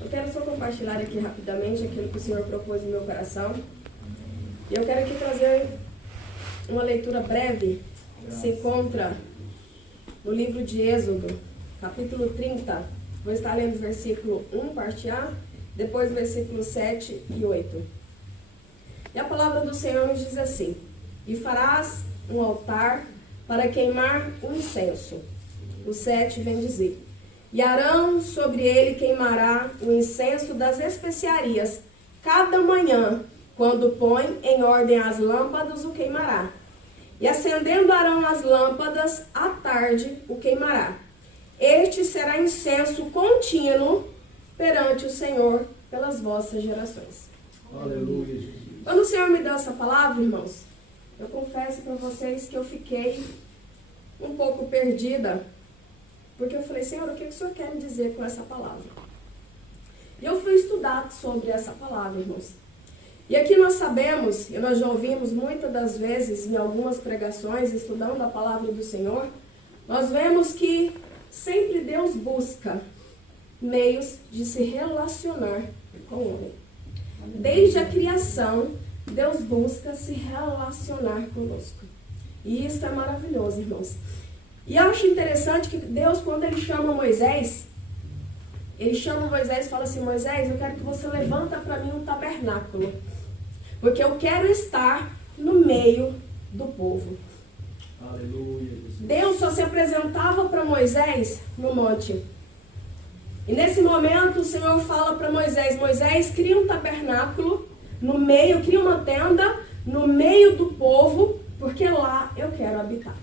Eu quero só compartilhar aqui rapidamente aquilo que o Senhor propôs no meu coração. E eu quero aqui trazer uma leitura breve que se encontra no livro de Êxodo, capítulo 30. Vou estar lendo o versículo 1, parte A, depois versículos 7 e 8. E a palavra do Senhor nos diz assim: E farás um altar para queimar o incenso. O 7 vem dizer: E Arão sobre ele queimará o incenso das especiarias. Cada manhã, quando põe em ordem as lâmpadas, o queimará. E acendendo Arão as lâmpadas, à tarde o queimará. Este será incenso contínuo perante o Senhor pelas vossas gerações. Aleluia, Jesus. Quando o Senhor me deu essa palavra, irmãos, eu confesso para vocês que eu fiquei um pouco perdida, porque eu falei: Senhor, o que o Senhor quer me dizer com essa palavra? E eu fui estudar sobre essa palavra, irmãos. E aqui nós sabemos, e nós já ouvimos muitas das vezes em algumas pregações, estudando a palavra do Senhor, nós vemos que sempre Deus busca meios de se relacionar com o homem. Desde a criação, Deus busca se relacionar conosco. E isso é maravilhoso, irmãos. E eu acho interessante que Deus, quando Ele chama Moisés, Ele chama Moisés e fala assim: Moisés, eu quero que você levanta para mim um tabernáculo, porque eu quero estar no meio do povo. Aleluia, Jesus. Deus só se apresentava para Moisés no monte. E nesse momento o Senhor fala para Moisés: Moisés, cria um tabernáculo no meio, cria uma tenda no meio do povo, porque lá eu quero habitar.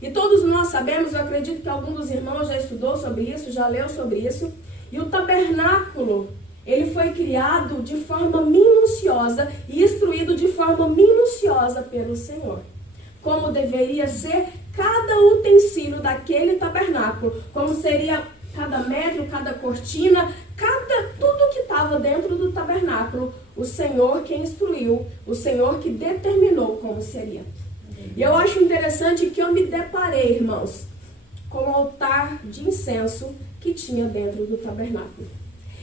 E todos nós sabemos, eu acredito que algum dos irmãos já estudou sobre isso, já leu sobre isso. E o tabernáculo, ele foi criado de forma minuciosa e instruído de forma minuciosa pelo Senhor. Como deveria ser cada utensílio daquele tabernáculo, como seria cada metro, cada cortina, tudo que estava dentro do tabernáculo, o Senhor que instruiu, o Senhor que determinou como seria. E eu acho interessante que eu me deparei, irmãos, com o altar de incenso que tinha dentro do tabernáculo.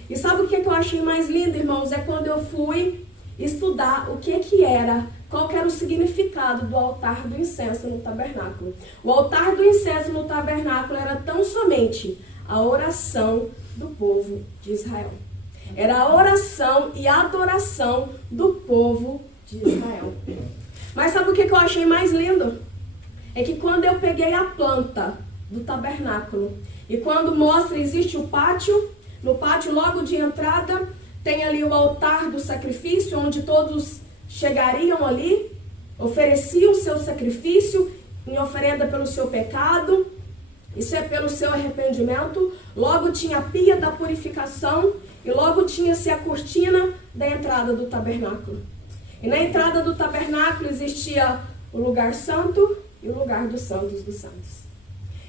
E sabe o que eu achei mais lindo, irmãos? É quando eu fui estudar o que era, qual que era o significado do altar do incenso no tabernáculo. O altar do incenso no tabernáculo era tão somente a oração do povo de Israel. Era a oração e a adoração do povo de Israel. Mas sabe o que eu achei mais lindo? É que quando eu peguei a planta do tabernáculo, e quando mostra, existe o pátio, no pátio logo de entrada, tem ali o altar do sacrifício, onde todos chegariam ali, ofereciam o seu sacrifício em oferenda pelo seu pecado, isso é pelo seu arrependimento. Logo tinha a pia da purificação e logo tinha-se a cortina da entrada do tabernáculo. E na entrada do tabernáculo existia o lugar santo e o lugar dos santos dos santos.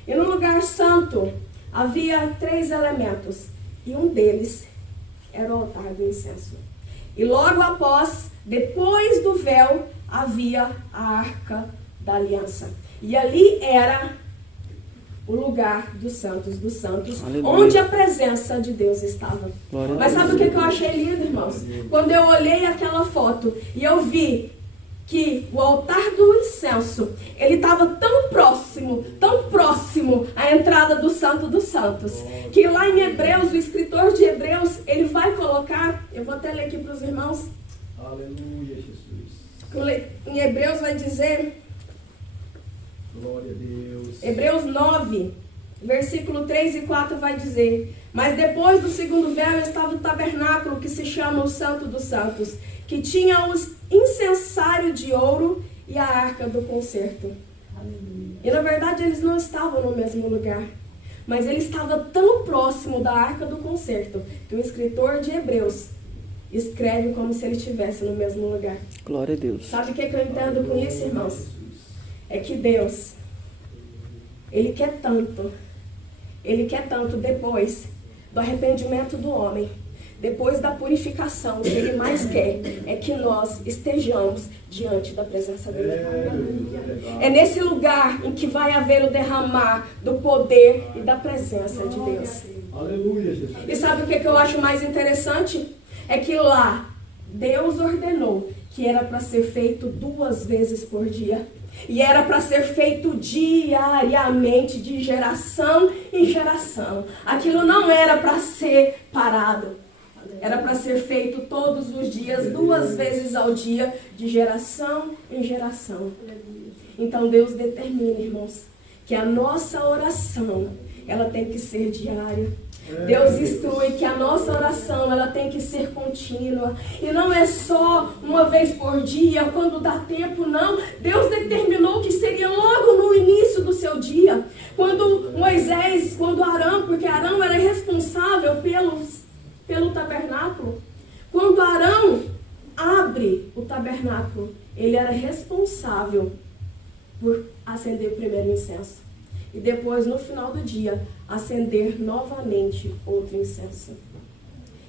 E no lugar santo havia 3 elementos, e um deles era o altar do incenso. E logo após, depois do véu, havia a arca da aliança. E ali era o lugar dos santos, aleluia, onde a presença de Deus estava. Glória. Mas sabe o que eu achei lindo, irmãos? Quando eu olhei aquela foto e eu vi que o altar do incenso, ele estava tão próximo à entrada do Santo dos Santos, que lá em Hebreus, o escritor de Hebreus, ele vai colocar, eu vou até ler aqui para os irmãos. Aleluia, Jesus. Em Hebreus vai dizer, glória a Deus. Hebreus 9, versículo 3 e 4 vai dizer: Mas depois do segundo véu estava o tabernáculo, que se chama o Santo dos Santos, que tinha os incensário de ouro e a arca do concerto. Aleluia. E na verdade eles não estavam no mesmo lugar, mas ele estava tão próximo da arca do concerto que o escritor de Hebreus escreve como se ele estivesse no mesmo lugar. Glória a Deus. Sabe o que eu entendo com isso, irmãos? É que Deus, Ele quer tanto depois do arrependimento do homem, depois da purificação, o que Ele mais quer é que nós estejamos diante da presença dEle. É nesse lugar em que vai haver o derramar do poder e da presença de Deus. Aleluia, Jesus. E sabe o que eu acho mais interessante? É que lá, Deus ordenou que era para ser feito 2 vezes por dia. E era para ser feito diariamente, de geração em geração. Aquilo não era para ser parado. Era para ser feito todos os dias, 2 vezes ao dia, de geração em geração. Então Deus determina, irmãos, que a nossa oração, ela tem que ser diária. Deus instrui que a nossa oração, ela tem que ser contínua. E não é só 1 vez por dia, quando dá tempo, não. Deus determinou que seria logo no início do seu dia. Quando Moisés, quando Arão, porque Arão era responsável pelo tabernáculo. Quando Arão abre o tabernáculo, ele era responsável por acender o primeiro incenso. E depois, no final do dia, acender novamente outro incenso.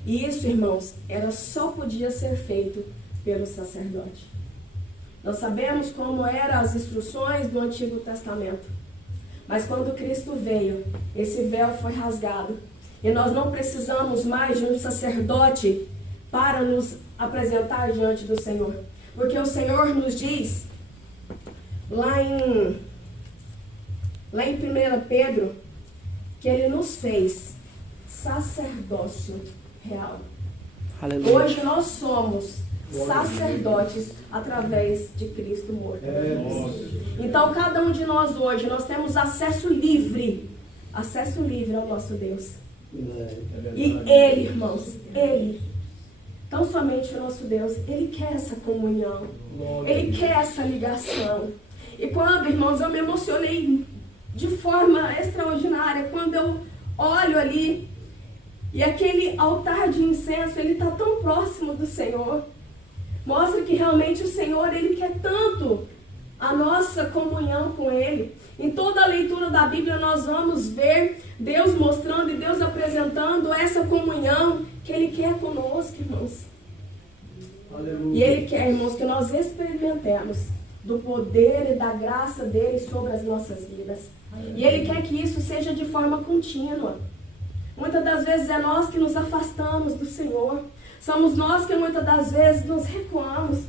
E isso, irmãos, só podia ser feito pelo sacerdote. Nós sabemos como eram as instruções do Antigo Testamento. Mas quando Cristo veio, esse véu foi rasgado. E nós não precisamos mais de um sacerdote para nos apresentar diante do Senhor. Porque o Senhor nos diz, lá em 1 Pedro, que Ele nos fez sacerdócio real. Aleluia. Hoje nós somos sacerdotes através de Cristo morto. Então cada um de nós hoje, nós temos acesso livre ao nosso Deus. E Ele, irmãos, Ele, tão somente o nosso Deus, Ele quer essa comunhão. Ele quer essa ligação. E quando, irmãos, eu me emocionei de forma extraordinária, quando eu olho ali, e aquele altar de incenso, ele está tão próximo do Senhor. Mostra que realmente o Senhor, Ele quer tanto a nossa comunhão com Ele. Em toda a leitura da Bíblia nós vamos ver Deus mostrando e Deus apresentando essa comunhão que Ele quer conosco, irmãos. Aleluia. E Ele quer, irmãos, que nós experimentemos do poder e da graça dEle sobre as nossas vidas. E Ele quer que isso seja de forma contínua. Muitas das vezes é nós que nos afastamos do Senhor. Somos nós que muitas das vezes nos recuamos.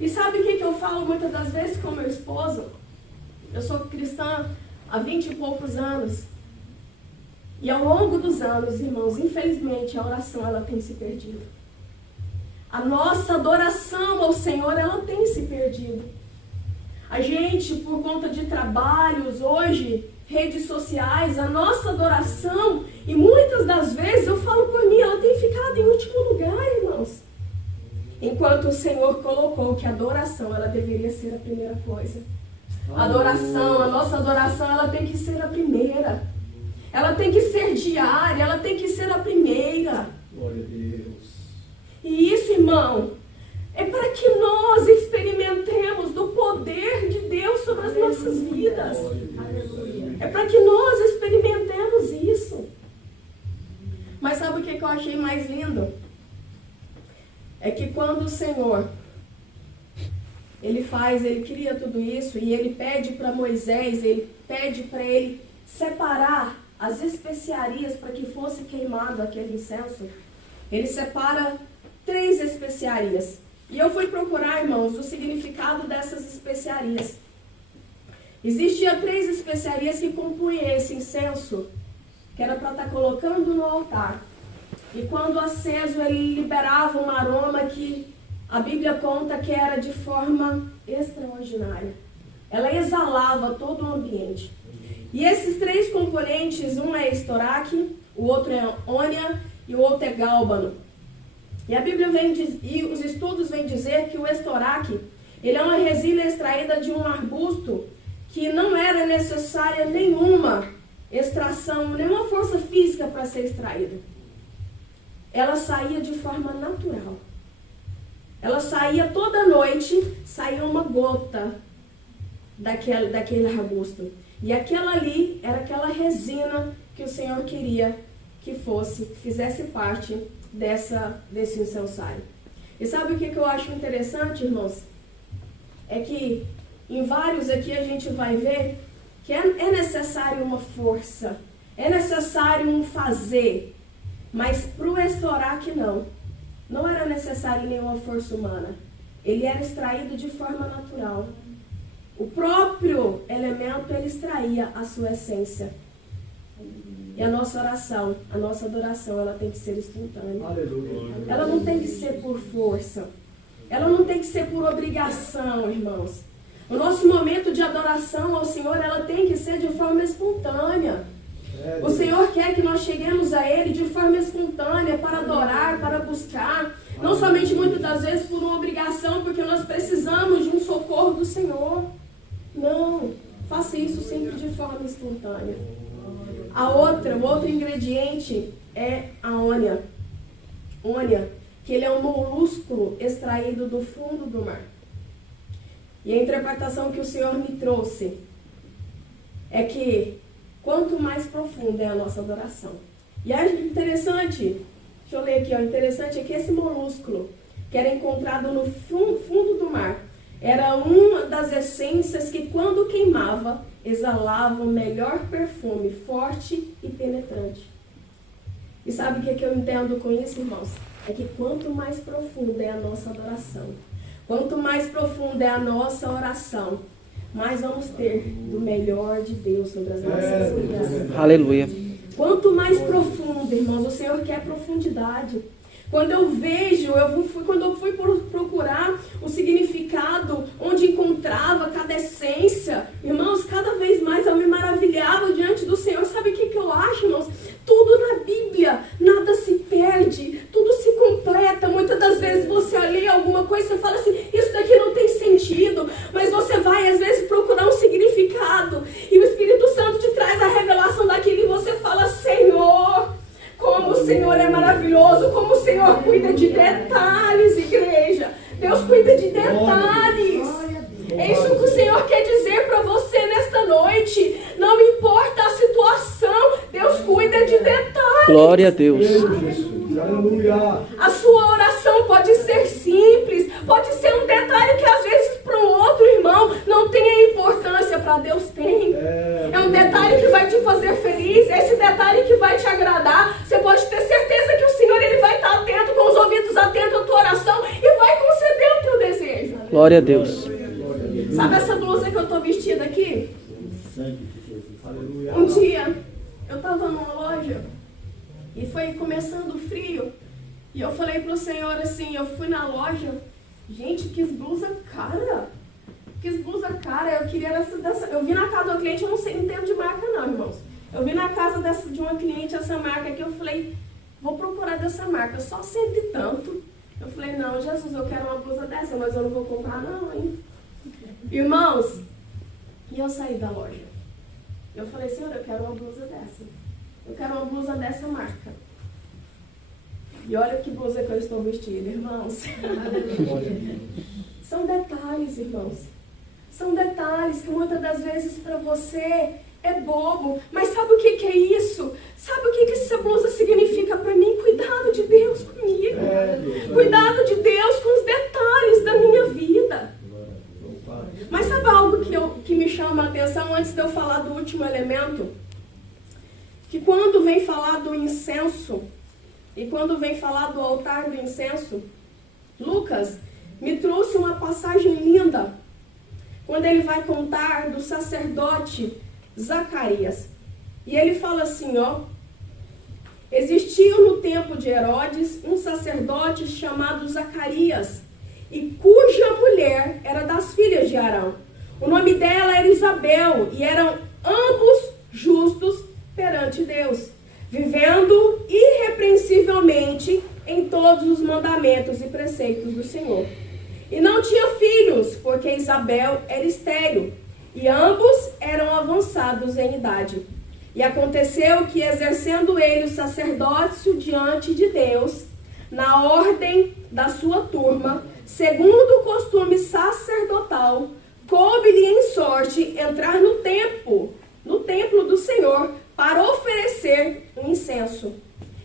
E sabe o que eu falo muitas das vezes com meu esposo? Eu sou cristã há 20 e poucos anos. E ao longo dos anos, irmãos, infelizmente a oração ela tem se perdido. A nossa adoração ao Senhor ela tem se perdido. A gente, por conta de trabalhos, hoje, redes sociais, a nossa adoração, e muitas das vezes, eu falo por mim, ela tem ficado em último lugar, irmãos. Enquanto o Senhor colocou que a adoração, ela deveria ser a primeira coisa. A adoração, a nossa adoração, ela tem que ser a primeira. Ela tem que ser diária, ela tem que ser a primeira. Glória a Deus. E isso, irmão, é para que nós experimentemos do poder de Deus sobre as nossas vidas. É para que nós experimentemos isso. Mas sabe o que eu achei mais lindo? É que quando o Senhor, Ele cria tudo isso e Ele pede para Moisés, Ele pede para ele separar as especiarias para que fosse queimado aquele incenso. Ele separa 3 especiarias. E eu fui procurar, irmãos, o significado dessas especiarias. Existiam 3 especiarias que compunham esse incenso, que era para estar colocando no altar. E quando aceso, ele liberava um aroma que a Bíblia conta que era de forma extraordinária. Ela exalava todo o ambiente. E esses 3 componentes, um é estoraque, o outro é ônia e o outro é gálbano. E a Bíblia e os estudos vêm dizer que o estoraque, ele é uma resina extraída de um arbusto que não era necessária nenhuma extração, nenhuma força física para ser extraída. Ela saía de forma natural. Ela saía toda noite, saía uma gota daquele arbusto. E aquela ali era aquela resina que o Senhor queria que fizesse parte desse incensário. E sabe o que eu acho interessante, irmãos? É que em vários aqui a gente vai ver que é necessário uma força, É necessário um fazer, mas para o Estoraque não. Não era necessário nenhuma força humana. Ele era extraído de forma natural. O próprio elemento, ele extraía a sua essência. E a nossa oração, a nossa adoração, ela tem que ser espontânea. Aleluia. Ela não tem que ser por força. Ela não tem que ser por obrigação, irmãos. O nosso momento de adoração ao Senhor, ela tem que ser de forma espontânea. O Senhor quer que nós cheguemos a Ele de forma espontânea, para adorar, para buscar. Não somente muitas das vezes por uma obrigação, porque nós precisamos de um socorro do Senhor. Não, faça isso sempre de forma espontânea. O outro ingrediente é a ônia. Ônia, que ele é um molúsculo extraído do fundo do mar. E a interpretação que o Senhor me trouxe é que quanto mais profunda é a nossa adoração. E é interessante, deixa eu ler aqui, interessante é que esse molúsculo, que era encontrado no fundo do mar, era uma das essências que, quando queimava, exalava o melhor perfume, forte e penetrante. E sabe o que eu entendo com isso, irmãos? É que quanto mais profunda é a nossa adoração, quanto mais profunda é a nossa oração, mais vamos ter do melhor de Deus sobre as nossas vidas. Aleluia. Quanto mais profundo, irmãos, o Senhor quer profundidade. Quando eu vejo, quando eu fui procurar o significado, onde encontrava cada essência, irmãos, cada vez mais eu me maravilhava diante do Senhor. Sabe o que eu acho, irmãos? Tudo na Bíblia, nada se perde, tudo se completa. Muitas das vezes você lê alguma coisa e fala assim, isso daqui não tem sentido, mas você vai às vezes procurar um significado e o Espírito Santo te traz a revelação daquilo e você fala, Senhor, como o Senhor é maravilhoso, como o Senhor cuida de detalhes, igreja. Deus cuida de detalhes. É isso que o Senhor quer dizer para você nesta noite. Não importa a situação, Deus cuida de detalhes. Glória a Deus. Aleluia. A sua oração pode ser simples, pode ser um detalhe que às vezes para um outro irmão não tem a importância, para Deus tem. É um detalhe que vai te fazer feliz, esse detalhe que vai te agradar. Você pode ter certeza que o Senhor ele vai estar atento, com os ouvidos atentos à tua oração e vai conceder o teu desejo. Glória a Deus. Sabe essa blusa que eu estou vestida aqui? Aleluia. Um dia eu estava numa loja e foi começando o frio e eu falei pro Senhor assim, eu fui na loja, gente, que blusa cara, eu queria dessa, eu vi na casa de uma cliente, eu não entendo de marca não, irmãos, eu vi na casa de uma cliente essa marca aqui, eu falei, vou procurar dessa marca, só cento e tanto. Eu falei, não, Jesus, eu quero uma blusa dessa, mas eu não vou comprar não, hein. Irmãos, e eu saí da loja. Eu falei, Senhor, eu quero uma blusa dessa. Eu quero uma blusa dessa marca. E olha que blusa que eu estou vestida, irmãos. São detalhes, irmãos. São detalhes que muitas das vezes para você é bobo. Mas sabe o que é isso? Sabe o que essa blusa significa para mim? Cuidado de Deus comigo. Cuidado de Deus com os detalhes da minha vida. Mas sabe algo que me chama a atenção antes de eu falar do último elemento? Que quando vem falar do incenso e quando vem falar do altar do incenso, Lucas me trouxe uma passagem linda, quando ele vai contar do sacerdote Zacarias. E ele fala assim, ó, existia no tempo de Herodes um sacerdote chamado Zacarias, e cuja mulher era das filhas de Arão. O nome dela era Isabel, e eram ambos justos perante Deus, vivendo irrepreensivelmente em todos os mandamentos e preceitos do Senhor. E não tinha filhos, porque Isabel era estéril, e ambos eram avançados em idade. E aconteceu que, exercendo ele o sacerdócio diante de Deus, na ordem da sua turma, segundo o costume sacerdotal, coube-lhe em sorte entrar no templo do Senhor, para oferecer um incenso.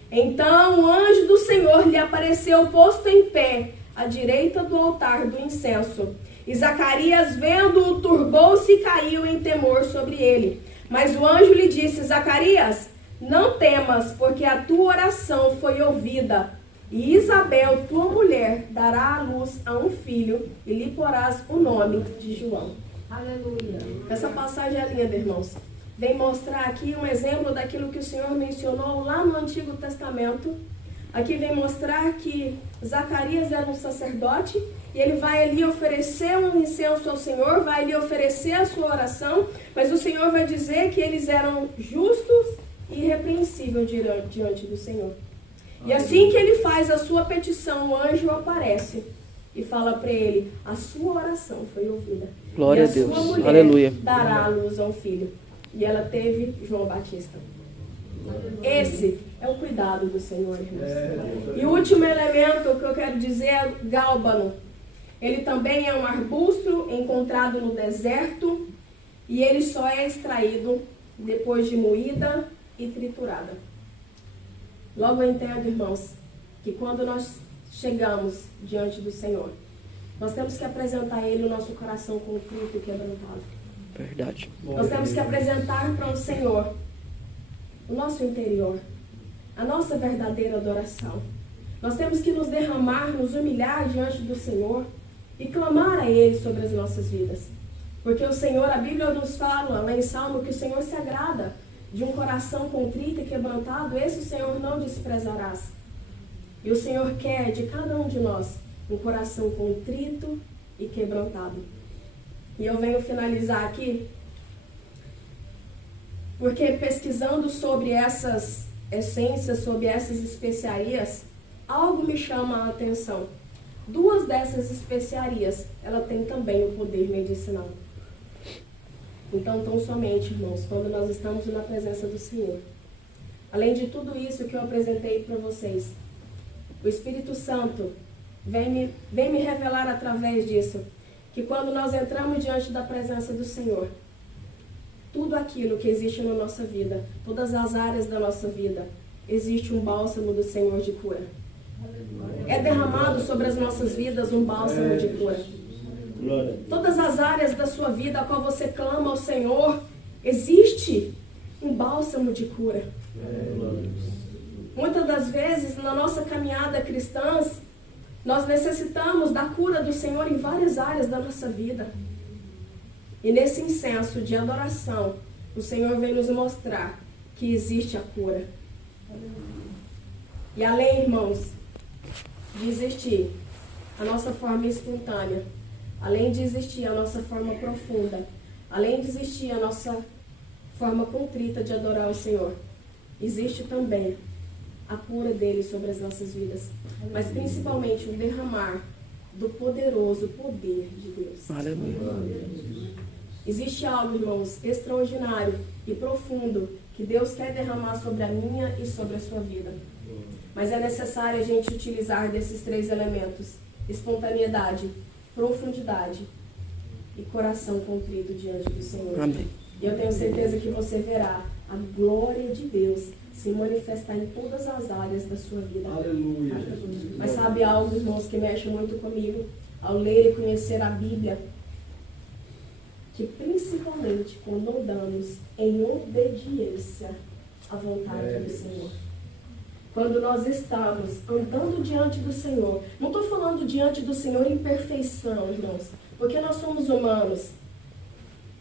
Então o anjo do Senhor lhe apareceu posto em pé, à direita do altar do incenso. E Zacarias, vendo-o, turbou-se e caiu em temor sobre ele. Mas o anjo lhe disse, Zacarias, não temas, porque a tua oração foi ouvida. E Isabel, tua mulher, dará à luz a um filho e lhe porás o nome de João. Aleluia. Essa passagem é linda, irmãos. Vem mostrar aqui um exemplo daquilo que o Senhor mencionou lá no Antigo Testamento. Aqui vem mostrar que Zacarias era um sacerdote e ele vai ali oferecer um incenso ao Senhor, vai ali oferecer a sua oração, mas o Senhor vai dizer que eles eram justos e irrepreensíveis diante do Senhor. E assim que ele faz a sua petição, o anjo aparece e fala para ele: a sua oração foi ouvida. Glória e a Deus. Sua mulher Aleluia. dará à luz a um filho. E ela teve João Batista. Esse é o cuidado do Senhor, irmãos. E o último elemento que eu quero dizer é o gálbano. Ele também é um arbusto encontrado no deserto e ele só é extraído depois de moída e triturada. Logo eu entendo, irmãos, que quando nós chegamos diante do Senhor, nós temos que apresentar a Ele o nosso coração contrito e quebrantado. Verdade. Nós temos que apresentar para o Senhor o nosso interior, a nossa verdadeira adoração. Nós temos que nos derramar, nos humilhar diante do Senhor e clamar a Ele sobre as nossas vidas. Porque o Senhor, a Bíblia nos fala lá em Salmo que o Senhor se agrada de um coração contrito e quebrantado, esse o Senhor não desprezarás. E o Senhor quer de cada um de nós um coração contrito e quebrantado. E eu venho finalizar aqui, porque pesquisando sobre essas essências, sobre essas especiarias, algo me chama a atenção. Duas dessas especiarias, ela tem também o poder medicinal. Então, tão somente, irmãos, quando nós estamos na presença do Senhor, além de tudo isso que eu apresentei para vocês, o Espírito Santo vem me revelar através disso, que quando nós entramos diante da presença do Senhor, tudo aquilo que existe na nossa vida, todas as áreas da nossa vida, existe um bálsamo do Senhor de cura. É derramado sobre as nossas vidas um bálsamo de cura. Todas as áreas da sua vida a qual você clama ao Senhor, existe um bálsamo de cura. Muitas das vezes, na nossa caminhada cristã, nós necessitamos da cura do Senhor em várias áreas da nossa vida. E nesse incenso de adoração, o Senhor vem nos mostrar que existe a cura. E além, irmãos, de existir a nossa forma espontânea, além de existir a nossa forma profunda, além de existir a nossa forma contrita de adorar o Senhor, existe também a cura dele sobre as nossas vidas, mas principalmente o derramar do poderoso poder de Deus. Aleluia. Existe algo, irmãos, extraordinário e profundo que Deus quer derramar sobre a minha e sobre a sua vida. Mas é necessário a gente utilizar desses três elementos: espontaneidade, profundidade e coração contrito diante do Senhor. Amém. E eu tenho certeza que você verá a glória de Deus se manifestar em todas as áreas da sua vida. Aleluia. Mas sabe algo, irmãos, que mexe muito comigo ao ler e conhecer a Bíblia? Que principalmente quando andamos em obediência à vontade do Senhor. Quando nós estamos andando diante do Senhor, não estou falando diante do Senhor em perfeição, irmãos, porque nós somos humanos,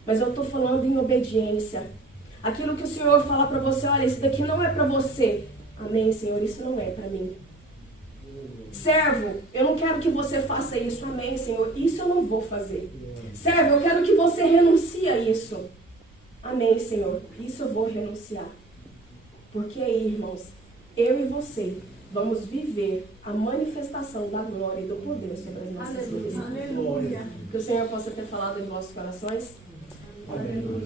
mas eu estou falando em obediência. Aquilo que o Senhor fala para você: olha, isso daqui não é para você. Amém, Senhor, isso não é para mim. Servo, eu não quero que você faça isso. Amém, Senhor, isso eu não vou fazer. Servo, eu quero que você renuncie a isso. Amém, Senhor, isso eu vou renunciar. Porque aí, irmãos, eu e você vamos viver a manifestação da glória e do poder sobre as nossas vidas. Aleluia. Que o Senhor possa ter falado em nossos corações.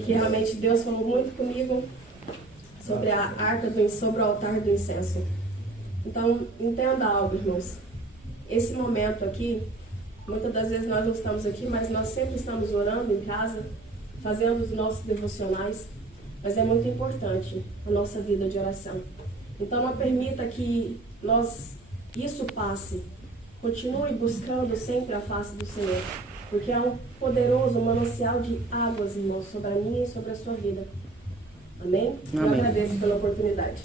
Que realmente Deus falou muito comigo sobre a arca, sobre o altar do incenso. Então, entenda algo, irmãos. Esse momento aqui, muitas das vezes nós não estamos aqui, mas nós sempre estamos orando em casa, fazendo os nossos devocionais. Mas é muito importante a nossa vida de oração. Então, não permita que isso passe. Continue buscando sempre a face do Senhor. Porque é um poderoso manancial de águas, irmãos, sobre a minha e sobre a sua vida. Amém? Eu Amém. agradeço pela oportunidade.